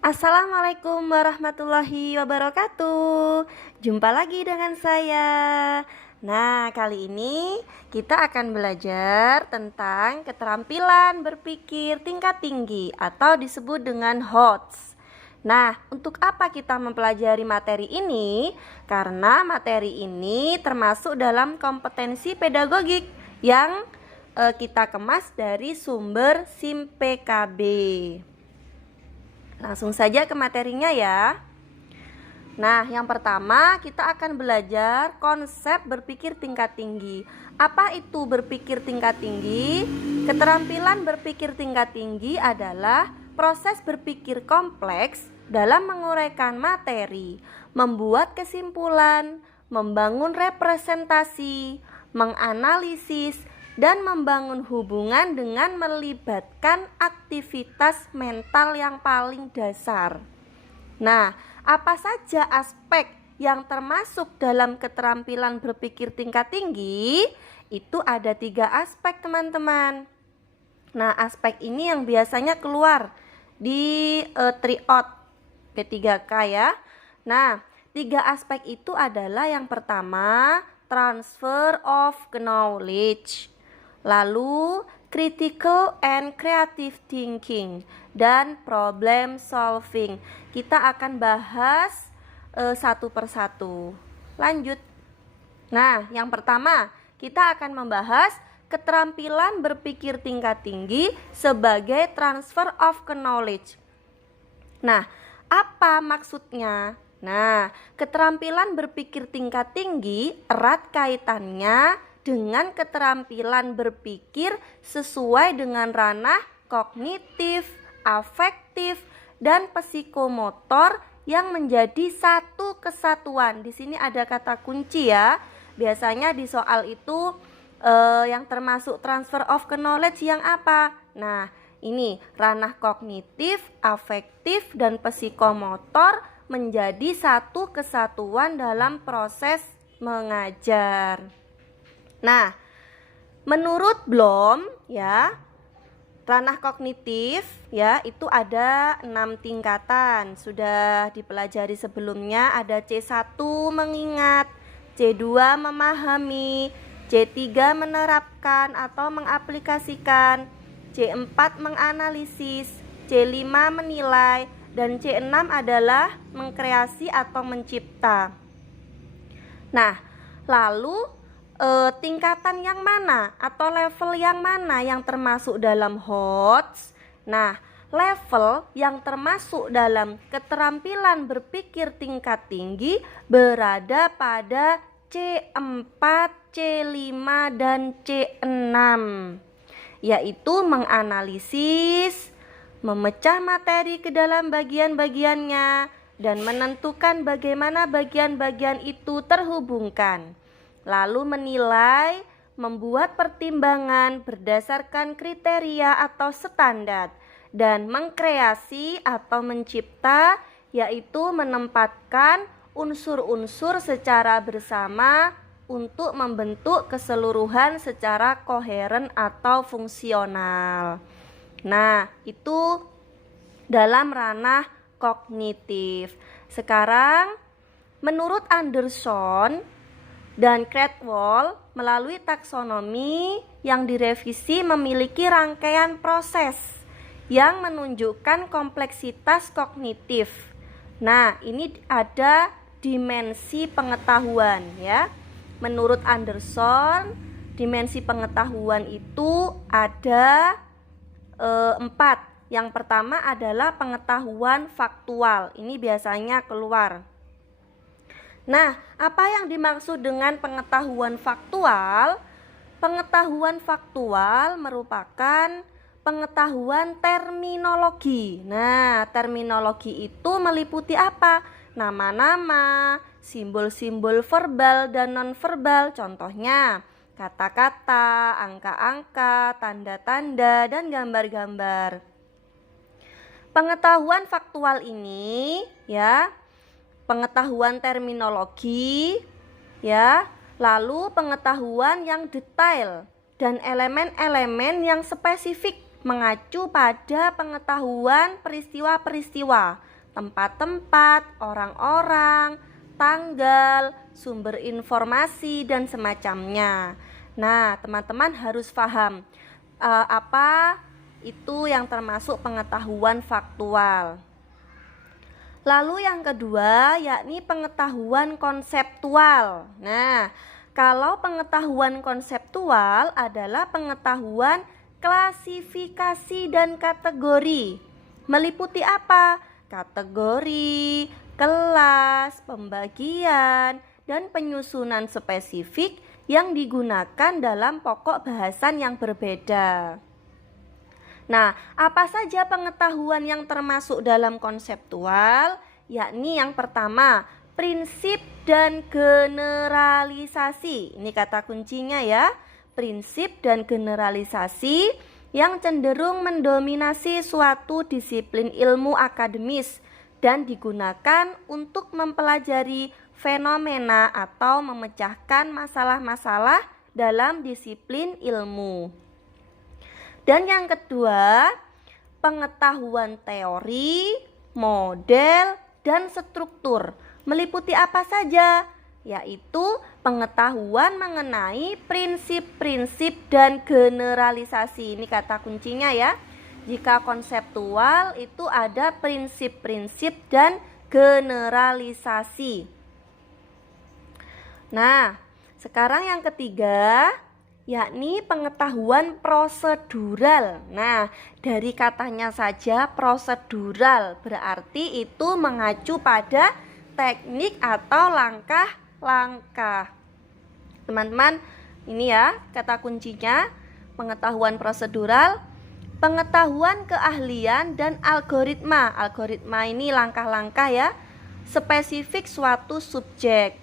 Assalamualaikum warahmatullahi wabarakatuh. Jumpa lagi dengan saya. Nah, kali ini kita akan belajar tentang keterampilan berpikir tingkat tinggi atau disebut dengan HOTS. Nah, untuk apa kita mempelajari materi ini? Karena materi ini termasuk dalam kompetensi pedagogik yang kita kemas dari sumber SIM PKB. Langsung saja ke materinya ya. Nah, yang pertama kita akan belajar konsep berpikir tingkat tinggi. Apa itu berpikir tingkat tinggi? Keterampilan berpikir tingkat tinggi adalah proses berpikir kompleks dalam menguraikan materi, membuat kesimpulan, membangun representasi, menganalisis, dan membangun hubungan dengan melibatkan aktivitas mental yang paling dasar. Nah, apa saja aspek yang termasuk dalam keterampilan berpikir tingkat tinggi? Itu ada 3 aspek, teman-teman. Nah, aspek ini yang biasanya keluar di tryout P3K ya. Nah, 3 aspek itu adalah yang pertama, transfer of knowledge. Lalu critical and creative thinking dan problem solving. Kita akan bahas satu persatu. Lanjut. Nah, yang pertama kita akan membahas keterampilan berpikir tingkat tinggi sebagai transfer of knowledge. Nah, apa maksudnya? Nah, keterampilan berpikir tingkat tinggi erat kaitannya dengan keterampilan berpikir sesuai dengan ranah kognitif, afektif, dan psikomotor yang menjadi satu kesatuan. Di sini ada kata kunci ya. Biasanya di soal itu yang termasuk transfer of knowledge yang apa? Nah, ini ranah kognitif, afektif, dan psikomotor menjadi satu kesatuan dalam proses mengajar. Nah, menurut Bloom ya, ranah kognitif ya itu ada 6 tingkatan. Sudah dipelajari sebelumnya, ada C1 mengingat, C2 memahami, C3 menerapkan atau mengaplikasikan, C4 menganalisis, C5 menilai, dan C6 adalah mengkreasi atau mencipta. Nah, lalu tingkatan yang mana atau level yang mana yang termasuk dalam HOTS? Nah, level yang termasuk dalam keterampilan berpikir tingkat tinggi berada pada C4, C5, dan C6, yaitu menganalisis, memecah materi ke dalam bagian-bagiannya, dan menentukan bagaimana bagian-bagian itu terhubungkan. Lalu menilai, membuat pertimbangan berdasarkan kriteria atau standar, dan mengkreasi atau mencipta, yaitu menempatkan unsur-unsur secara bersama untuk membentuk keseluruhan secara koheren atau fungsional. Nah, itu dalam ranah kognitif. Sekarang, menurut Anderson dan Cradwell, melalui taksonomi yang direvisi memiliki rangkaian proses yang menunjukkan kompleksitas kognitif. Nah, ini ada dimensi pengetahuan ya. Menurut Anderson, dimensi pengetahuan itu ada 4. Yang pertama adalah pengetahuan faktual. Ini biasanya keluar. Nah, apa yang dimaksud dengan pengetahuan faktual? Pengetahuan faktual merupakan pengetahuan terminologi. Nah, terminologi itu meliputi apa? Nama-nama, simbol-simbol verbal dan non-verbal. Contohnya, kata-kata, angka-angka, tanda-tanda, dan gambar-gambar. Pengetahuan faktual ini ya, pengetahuan terminologi ya, lalu pengetahuan yang detail dan elemen-elemen yang spesifik mengacu pada pengetahuan peristiwa-peristiwa, tempat-tempat, orang-orang, tanggal, sumber informasi, dan semacamnya. Nah, teman-teman harus paham apa itu yang termasuk pengetahuan faktual. Lalu yang kedua yakni pengetahuan konseptual. Nah, kalau pengetahuan konseptual adalah pengetahuan klasifikasi dan kategori. Meliputi apa? Kategori, kelas, pembagian, dan penyusunan spesifik yang digunakan dalam pokok bahasan yang berbeda. Nah, apa saja pengetahuan yang termasuk dalam konseptual? Yakni yang pertama, prinsip dan generalisasi. Ini kata kuncinya ya, prinsip dan generalisasi yang cenderung mendominasi suatu disiplin ilmu akademis dan digunakan untuk mempelajari fenomena atau memecahkan masalah-masalah dalam disiplin ilmu. Dan yang kedua, pengetahuan teori, model, dan struktur. Meliputi apa saja? Yaitu pengetahuan mengenai prinsip-prinsip dan generalisasi. Ini kata kuncinya ya. Jika konseptual itu ada prinsip-prinsip dan generalisasi. Nah, sekarang yang ketiga yakni pengetahuan prosedural. Nah, dari katanya saja prosedural berarti itu mengacu pada teknik atau langkah-langkah. Teman-teman, ini ya kata kuncinya, pengetahuan prosedural, pengetahuan keahlian dan algoritma. Algoritma ini langkah-langkah ya, spesifik suatu subjek.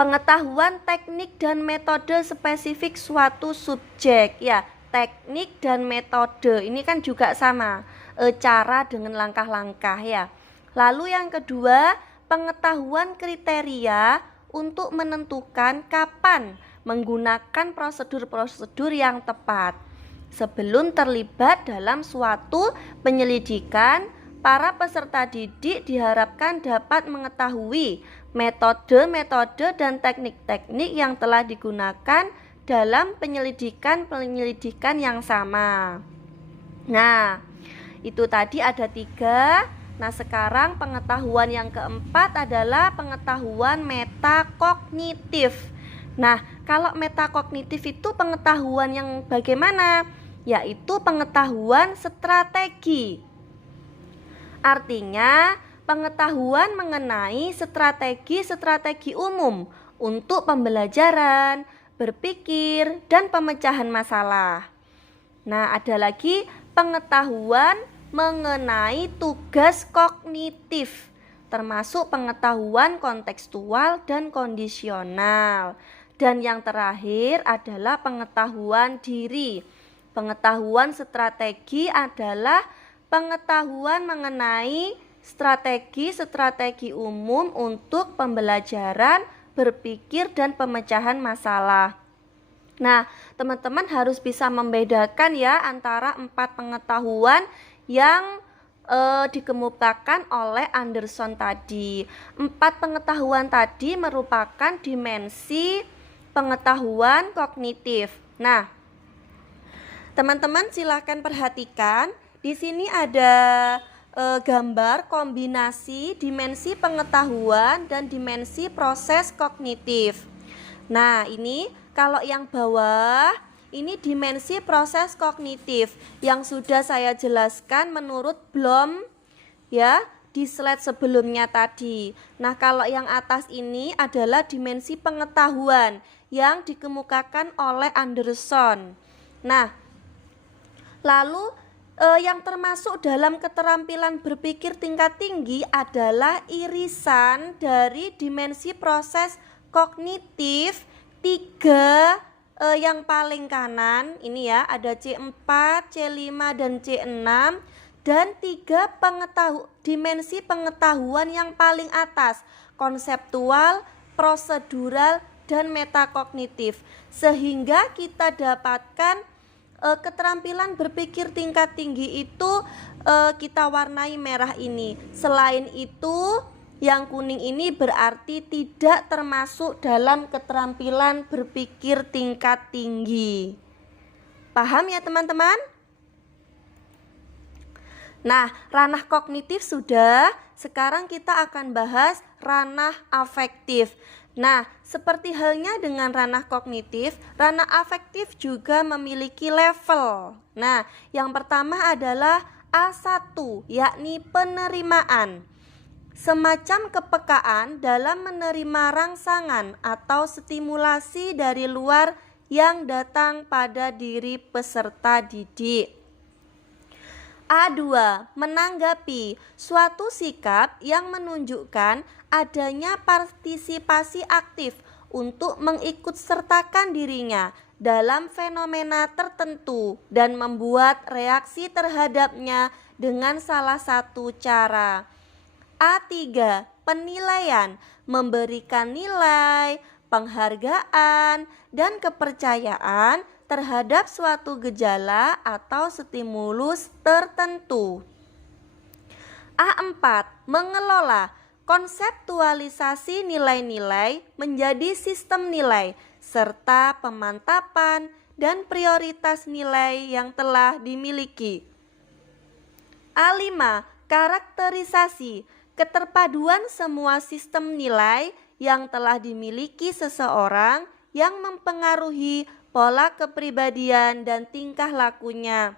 Pengetahuan teknik dan metode spesifik suatu subjek ya, teknik dan metode ini kan juga sama, cara dengan langkah-langkah ya. Lalu yang kedua, pengetahuan kriteria untuk menentukan kapan menggunakan prosedur-prosedur yang tepat. Sebelum terlibat dalam suatu penyelidikan, para peserta didik diharapkan dapat mengetahui metode-metode dan teknik-teknik yang telah digunakan dalam penyelidikan yang sama. Nah, itu tadi ada 3. Nah, sekarang pengetahuan yang keempat adalah pengetahuan metakognitif. Nah, kalau metakognitif itu pengetahuan yang bagaimana? Yaitu pengetahuan strategi. Artinya, pengetahuan mengenai strategi-strategi umum untuk pembelajaran, berpikir, dan pemecahan masalah. Nah, ada lagi pengetahuan mengenai tugas kognitif, termasuk pengetahuan kontekstual dan kondisional. Dan yang terakhir adalah pengetahuan diri. Pengetahuan strategi adalah pengetahuan mengenai strategi-strategi umum untuk pembelajaran, berpikir, dan pemecahan masalah. Nah, teman-teman harus bisa membedakan ya antara 4 pengetahuan yang dikemukakan oleh Anderson tadi. 4 pengetahuan tadi merupakan dimensi pengetahuan kognitif. Nah, teman-teman silakan perhatikan, di sini ada gambar kombinasi dimensi pengetahuan dan dimensi proses kognitif. Nah, ini kalau yang bawah ini dimensi proses kognitif yang sudah saya jelaskan menurut Bloom ya di slide sebelumnya tadi. Nah, kalau yang atas ini adalah dimensi pengetahuan yang dikemukakan oleh Anderson. Nah, lalu yang termasuk dalam keterampilan berpikir tingkat tinggi adalah irisan dari dimensi proses kognitif 3 yang paling kanan ini ya, ada C4, C5 dan C6, dan 3 dimensi pengetahuan yang paling atas, konseptual, prosedural, dan metakognitif, sehingga kita dapatkan keterampilan berpikir tingkat tinggi itu kita warnai merah ini. Selain itu, yang kuning ini berarti tidak termasuk dalam keterampilan berpikir tingkat tinggi. Paham ya teman-teman? Nah, ranah kognitif sudah, sekarang kita akan bahas ranah afektif. Nah, seperti halnya dengan ranah kognitif, ranah afektif juga memiliki level. Nah, yang pertama adalah A1, yakni penerimaan. Semacam kepekaan dalam menerima rangsangan atau stimulasi dari luar yang datang pada diri peserta didik. A2, menanggapi suatu sikap yang menunjukkan adanya partisipasi aktif untuk mengikutsertakan dirinya dalam fenomena tertentu dan membuat reaksi terhadapnya dengan salah satu cara. A3, penilaian, memberikan nilai, penghargaan, dan kepercayaan terhadap suatu gejala atau stimulus tertentu. A4, mengelola, konseptualisasi nilai-nilai menjadi sistem nilai serta pemantapan dan prioritas nilai yang telah dimiliki. A5, karakterisasi, keterpaduan semua sistem nilai yang telah dimiliki seseorang yang mempengaruhi pola kepribadian dan tingkah lakunya.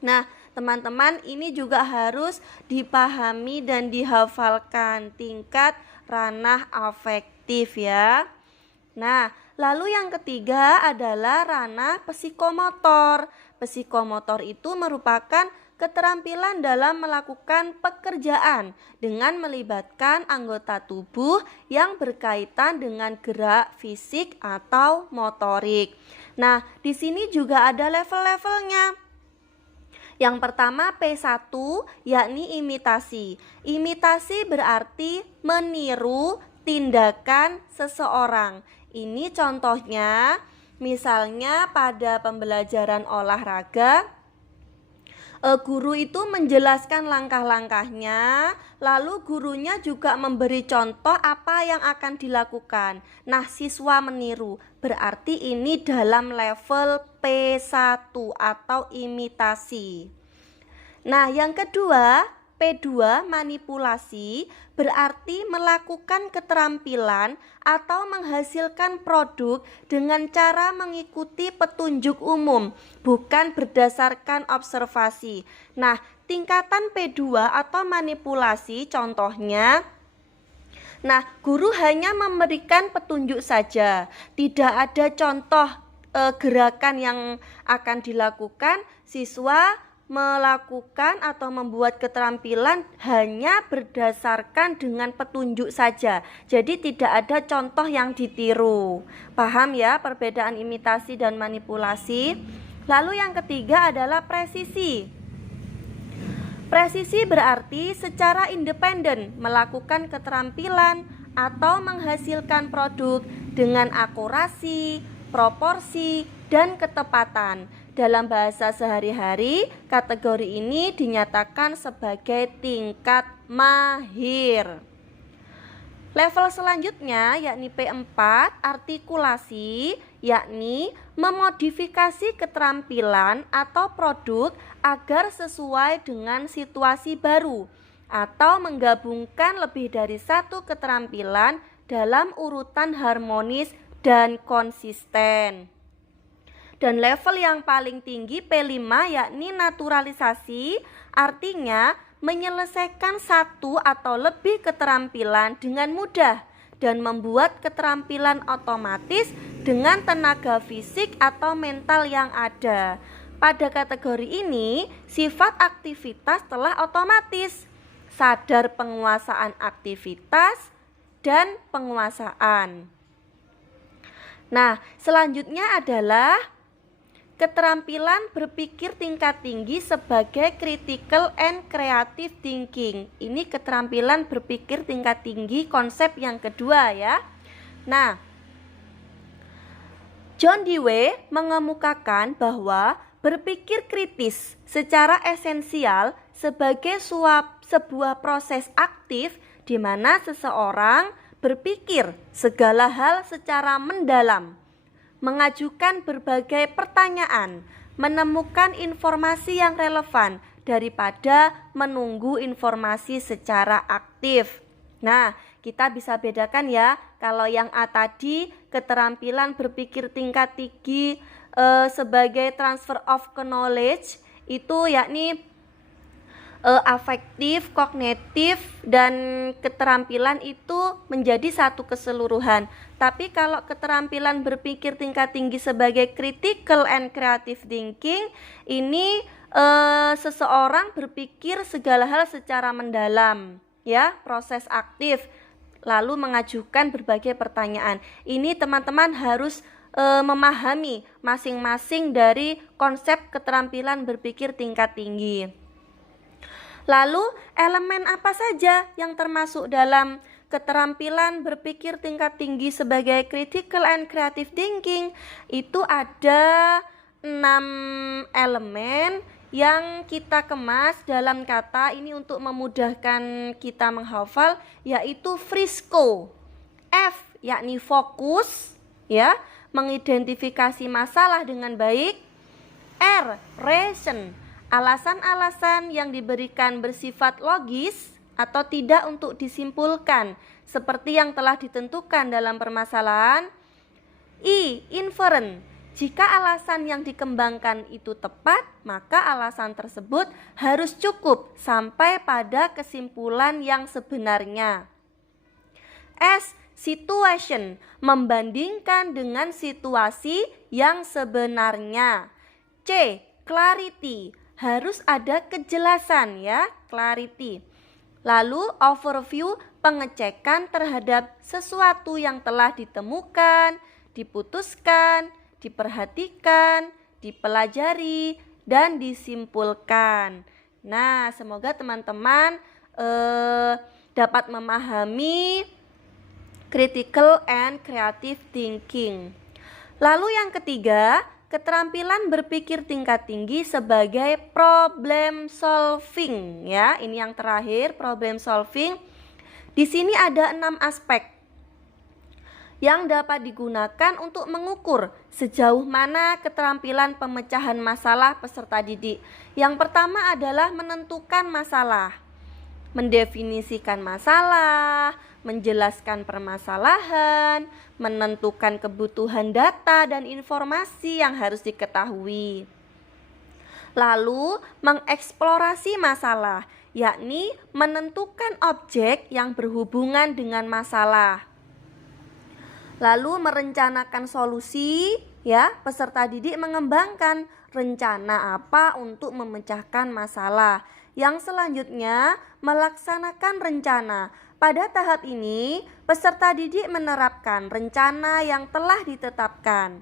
Nah, teman-teman, ini juga harus dipahami dan dihafalkan tingkat ranah afektif ya. Nah, lalu yang ketiga adalah ranah psikomotor. Psikomotor itu merupakan keterampilan dalam melakukan pekerjaan dengan melibatkan anggota tubuh yang berkaitan dengan gerak fisik atau motorik. Nah, di sini juga ada level-levelnya. Yang pertama P1, yakni imitasi. Imitasi berarti meniru tindakan seseorang. Ini contohnya, misalnya pada pembelajaran olahraga, guru itu menjelaskan langkah-langkahnya, lalu gurunya juga memberi contoh apa yang akan dilakukan. Nah, siswa meniru, berarti ini dalam level P1 atau imitasi. Nah, yang kedua, P2, manipulasi, berarti melakukan keterampilan atau menghasilkan produk dengan cara mengikuti petunjuk umum, bukan berdasarkan observasi. Nah, tingkatan P2 atau manipulasi contohnya, nah, guru hanya memberikan petunjuk saja, tidak ada contoh gerakan yang akan dilakukan, siswa melakukan atau membuat keterampilan hanya berdasarkan dengan petunjuk saja. Jadi tidak ada contoh yang ditiru. Paham ya perbedaan imitasi dan manipulasi? Lalu yang ketiga adalah presisi. Presisi berarti secara independen melakukan keterampilan atau menghasilkan produk dengan akurasi, proporsi, dan ketepatan. Dalam bahasa sehari-hari, kategori ini dinyatakan sebagai tingkat mahir. Level selanjutnya yakni P4, artikulasi, yakni memodifikasi keterampilan atau produk agar sesuai dengan situasi baru atau menggabungkan lebih dari satu keterampilan dalam urutan harmonis dan konsisten. Dan level yang paling tinggi P5 yakni naturalisasi, artinya menyelesaikan satu atau lebih keterampilan dengan mudah dan membuat keterampilan otomatis dengan tenaga fisik atau mental yang ada. Pada kategori ini, sifat aktivitas telah otomatis, sadar penguasaan aktivitas dan penguasaan. Nah, selanjutnya adalah keterampilan berpikir tingkat tinggi sebagai critical and creative thinking. Ini keterampilan berpikir tingkat tinggi, konsep yang kedua ya. Nah, John Dewey mengemukakan bahwa Berpikir kritis secara esensial sebagai sebuah proses aktif di mana seseorang berpikir segala hal secara mendalam, mengajukan berbagai pertanyaan, menemukan informasi yang relevan daripada menunggu informasi secara aktif. Nah, kita bisa bedakan ya, kalau yang A tadi keterampilan berpikir tingkat tinggi sebagai transfer of knowledge itu yakni afektif, kognitif, dan keterampilan itu menjadi satu keseluruhan. Tapi kalau keterampilan berpikir tingkat tinggi sebagai critical and creative thinking, ini seseorang berpikir segala hal secara mendalam, ya, proses aktif, lalu mengajukan berbagai pertanyaan. Ini teman-teman harus memahami masing-masing dari konsep keterampilan berpikir tingkat tinggi. Lalu elemen apa saja yang termasuk dalam keterampilan berpikir tingkat tinggi sebagai critical and creative thinking? Itu ada 6 elemen yang kita kemas dalam kata ini untuk memudahkan kita menghafal, yaitu Frisco. F yakni fokus, ya, mengidentifikasi masalah dengan baik. R reason, alasan-alasan yang diberikan bersifat logis atau tidak untuk disimpulkan seperti yang telah ditentukan dalam permasalahan. I inference, jika alasan yang dikembangkan itu tepat, maka alasan tersebut harus cukup sampai pada kesimpulan yang sebenarnya. S situation, membandingkan dengan situasi yang sebenarnya. C clarity, harus ada kejelasan, ya, clarity. Lalu overview, pengecekan terhadap sesuatu yang telah ditemukan, diputuskan, diperhatikan, dipelajari, dan disimpulkan. Nah, semoga teman-teman dapat memahami critical and creative thinking. Lalu yang ketiga, keterampilan berpikir tingkat tinggi sebagai problem solving, ya. Ini yang terakhir, problem solving. Di sini ada 6 aspek yang dapat digunakan untuk mengukur sejauh mana keterampilan pemecahan masalah peserta didik. Yang pertama adalah menentukan masalah, mendefinisikan masalah, menjelaskan permasalahan, menentukan kebutuhan data dan informasi yang harus diketahui. Lalu mengeksplorasi masalah, yakni menentukan objek yang berhubungan dengan masalah. Lalu merencanakan solusi, ya, peserta didik mengembangkan rencana apa untuk memecahkan masalah. Yang selanjutnya melaksanakan rencana. Pada tahap ini, peserta didik menerapkan rencana yang telah ditetapkan.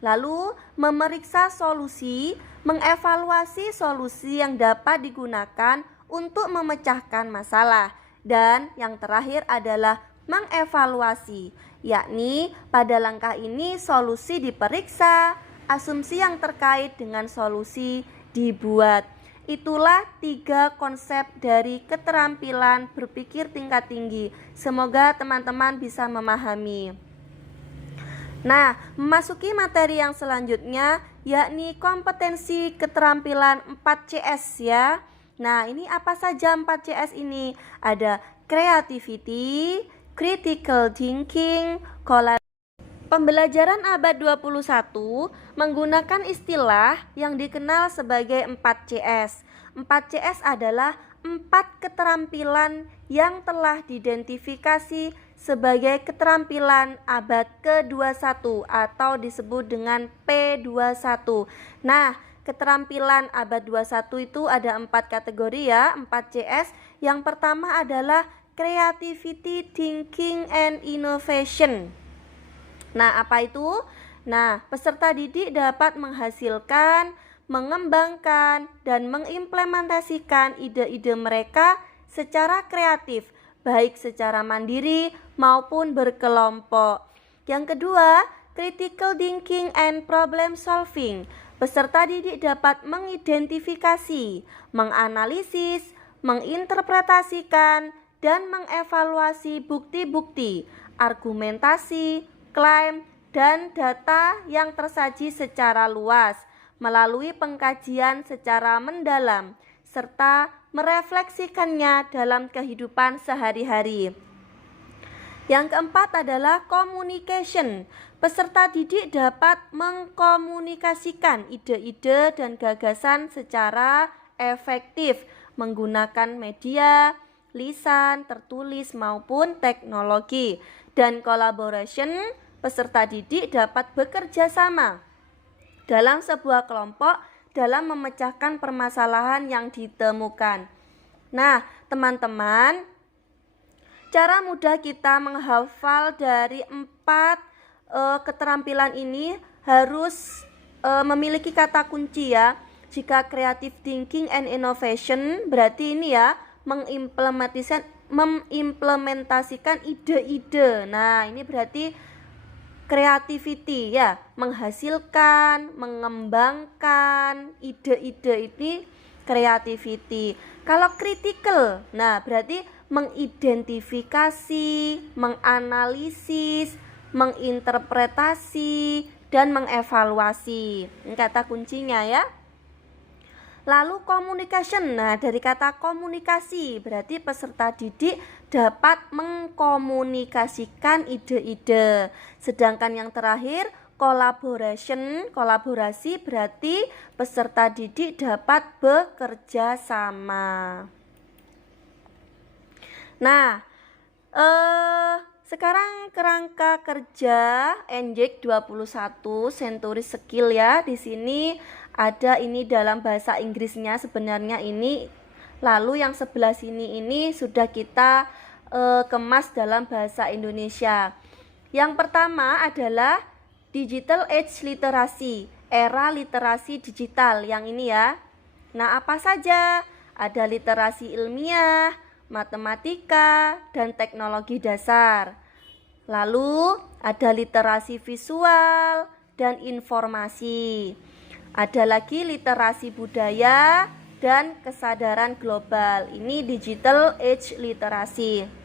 Lalu memeriksa solusi, mengevaluasi solusi yang dapat digunakan untuk memecahkan masalah. Dan yang terakhir adalah mengevaluasi, yakni pada langkah ini solusi diperiksa, asumsi yang terkait dengan solusi dibuat. Itulah 3 konsep dari keterampilan berpikir tingkat tinggi. Semoga teman-teman bisa memahami. Nah, memasuki materi yang selanjutnya, yakni kompetensi keterampilan 4CS, ya. Nah, ini apa saja 4CS ini? Ada creativity, critical thinking, Pembelajaran abad 21 menggunakan istilah yang dikenal sebagai 4CS. 4CS adalah 4 keterampilan yang telah diidentifikasi sebagai keterampilan abad ke-21 atau disebut dengan P21. Nah, keterampilan abad 21 itu ada 4 kategori, ya, 4CS. Yang pertama adalah creativity, thinking, and innovation. Nah, apa itu? Nah, peserta didik dapat menghasilkan, mengembangkan, dan mengimplementasikan ide-ide mereka secara kreatif, baik secara mandiri maupun berkelompok. Yang kedua, critical thinking and problem solving. Peserta didik dapat mengidentifikasi, menganalisis, menginterpretasikan, dan mengevaluasi bukti-bukti, argumentasi, klaim, dan data yang tersaji secara luas melalui pengkajian secara mendalam serta merefleksikannya dalam kehidupan sehari-hari. Yang keempat adalah communication. Peserta didik dapat mengkomunikasikan ide-ide dan gagasan secara efektif menggunakan media, lisan, tertulis maupun teknologi. Dan collaboration, peserta didik dapat bekerja sama dalam sebuah kelompok dalam memecahkan permasalahan yang ditemukan. Nah, teman-teman, cara mudah kita menghafal dari 4 keterampilan ini harus memiliki kata kunci ya. Jika creative thinking and innovation berarti ini ya mengimplementasikan ide-ide. Nah, ini berarti creativity ya, menghasilkan, mengembangkan ide-ide ini creativity. Kalau critical, nah berarti mengidentifikasi, menganalisis, menginterpretasi, dan mengevaluasi. Ini kata kuncinya ya. Lalu communication, nah dari kata komunikasi berarti peserta didik dapat mengkomunikasikan ide-ide. Sedangkan yang terakhir collaboration, kolaborasi berarti peserta didik dapat bekerja sama. Nah, sekarang kerangka kerja NJIK 21 Century Skill ya. Di sini ada ini dalam bahasa Inggrisnya sebenarnya ini. Lalu yang sebelah sini ini sudah kita kemas dalam bahasa Indonesia. Yang pertama adalah Digital Age Literacy, era literasi digital yang ini ya. Nah, apa saja? Ada literasi ilmiah, matematika, dan teknologi dasar. Lalu ada literasi visual dan informasi. Ada lagi literasi budaya dan kesadaran global. Ini digital age literacy.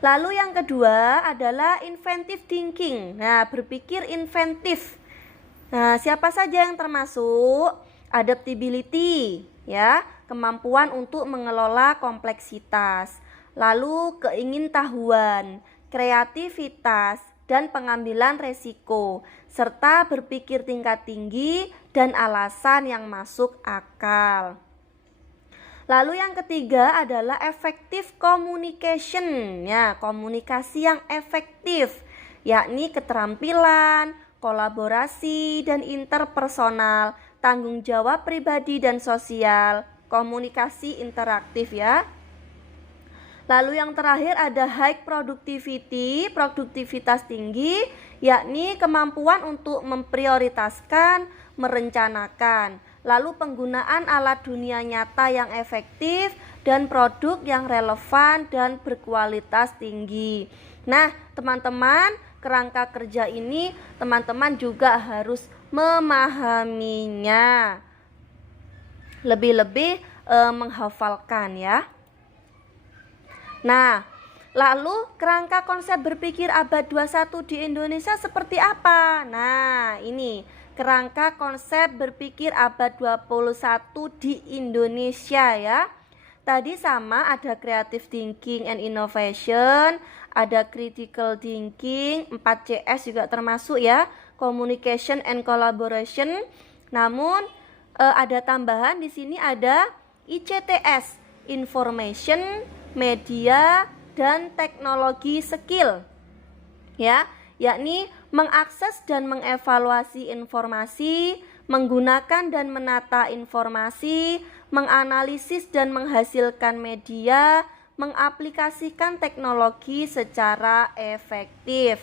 Lalu yang kedua adalah inventive thinking. Nah, berpikir inventif. Nah, siapa saja yang termasuk? Adaptability, ya, kemampuan untuk mengelola kompleksitas. Lalu keingintahuan, kreativitas, dan pengambilan resiko, serta berpikir tingkat tinggi dan alasan yang masuk akal. Lalu yang ketiga adalah effective communication, ya, komunikasi yang efektif, yakni keterampilan, kolaborasi, dan interpersonal, tanggung jawab pribadi dan sosial, komunikasi interaktif ya. Lalu yang terakhir ada high productivity, produktivitas tinggi, yakni kemampuan untuk memprioritaskan, merencanakan, lalu penggunaan alat dunia nyata yang efektif dan produk yang relevan dan berkualitas tinggi. Nah, teman-teman, kerangka kerja ini teman-teman juga harus memahaminya. Lebih-lebih menghafalkan ya. Nah, lalu kerangka konsep berpikir abad 21 di Indonesia seperti apa? Nah, ini kerangka konsep berpikir abad 21 di Indonesia ya. Tadi sama, ada creative thinking and innovation, ada critical thinking, 4CS juga termasuk ya, communication and collaboration. Namun ada tambahan di sini ada ICTS, information, media, dan teknologi skill. Ya, yakni mengakses dan mengevaluasi informasi, menggunakan dan menata informasi, menganalisis dan menghasilkan media, mengaplikasikan teknologi secara efektif.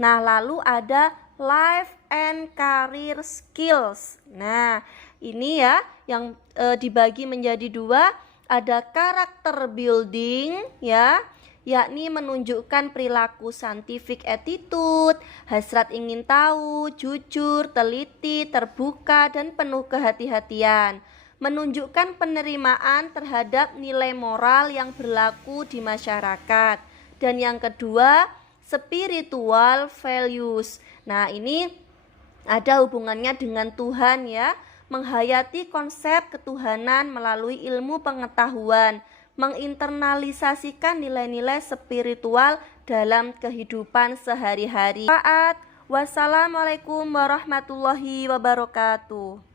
Nah, lalu ada life and career skills. Nah, ini ya yang dibagi menjadi dua, ada karakter building ya, yakni menunjukkan perilaku scientific attitude, hasrat ingin tahu, jujur, teliti, terbuka, dan penuh kehati-hatian. Menunjukkan penerimaan terhadap nilai moral yang berlaku di masyarakat. Dan yang kedua, spiritual values. Nah, ini ada hubungannya dengan Tuhan ya. Menghayati konsep ketuhanan melalui ilmu pengetahuan, menginternalisasikan nilai-nilai spiritual dalam kehidupan sehari-hari. Wassalamualaikum warahmatullahi wabarakatuh.